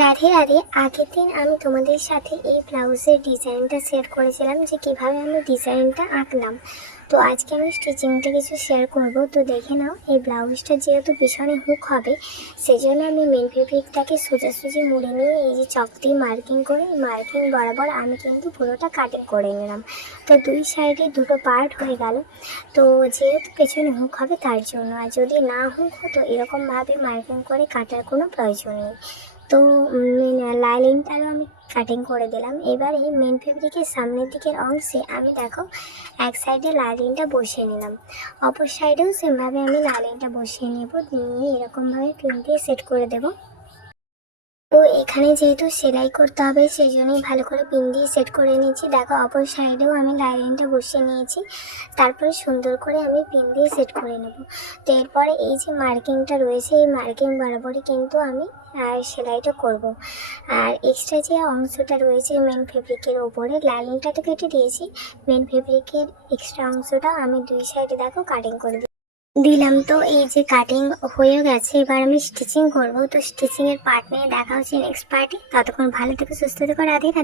রাধে রাধে। আগের দিন আমি তোমাদের সাথে এই ব্লাউজের ডিজাইনটা শেয়ার করেছিলাম যে কিভাবে আমি ডিজাইনটা আঁকলাম। তো আজকে আমি স্টিচিংটা কিছু শেয়ার করব। তো দেখে নাও, এই ব্লাউজটা যেহেতু পিছনে হুক হবে, সেই জন্য আমি মেন ফেব্রিকটাকে সোজাসুজি মুড়ে নিয়ে এই যে চক দিয়ে মার্কিং করে মার্কিং বরাবর আমি কিন্তু পুরোটা কাটিং করে নিলাম। তো দুই সাইডে দুটো পার্ট হয়ে গেল। তো যেহেতু পেছনে হুক হবে তার জন্য, আর যদি না হুক হতো এরকমভাবে মার্কিং করে কাটার কোনো প্রয়োজন নেই। তো লাইনিংটারও আমি কাটিং করে দিলাম। এবার এই মেন ফেব্রিকের সামনের দিকের অংশে আমি দেখো এক সাইডে লাইনিংটা বসিয়ে নিলাম, অপর সাইডেও সেমভাবে আমি লাইনিংটা বসিয়ে নেব, নিয়ে এরকমভাবে পিন দিয়ে সেট করে দেবো। তো এখানে যেহেতু সেলাই করতে হবে সেই জন্যই ভালো করে পিন দিয়ে সেট করে নিয়েছি। দেখো অপর সাইডেও আমি লাইনিংটা বসিয়ে নিয়েছি, তারপরে সুন্দর করে আমি পিন দিয়ে সেট করে নেব। তো এরপরে এই যে মার্কিংটা রয়েছে এই মার্কিং বরাবরই কিন্তু আমি সেলাইটা করব। আর এক্সট্রা যে অংশটা রয়েছে মেন ফেব্রিকের ওপরে, লাইনিংটা তো কেটে দিয়েছি, মেন ফেব্রিকের এক্সট্রা অংশটা আমি দুই সাইডে দেখো কাটিং করে দিলাম। তো এই যে কাটিং হয়ে গেছে, এবার আমি স্টিচিং করব। তো স্টিচিং এর পার্ট নিয়ে দেখা হচ্ছে নেক্সট পার্টে। ততক্ষণ ভালো থেকো, সুস্থ থেকো, রাধে রাধে।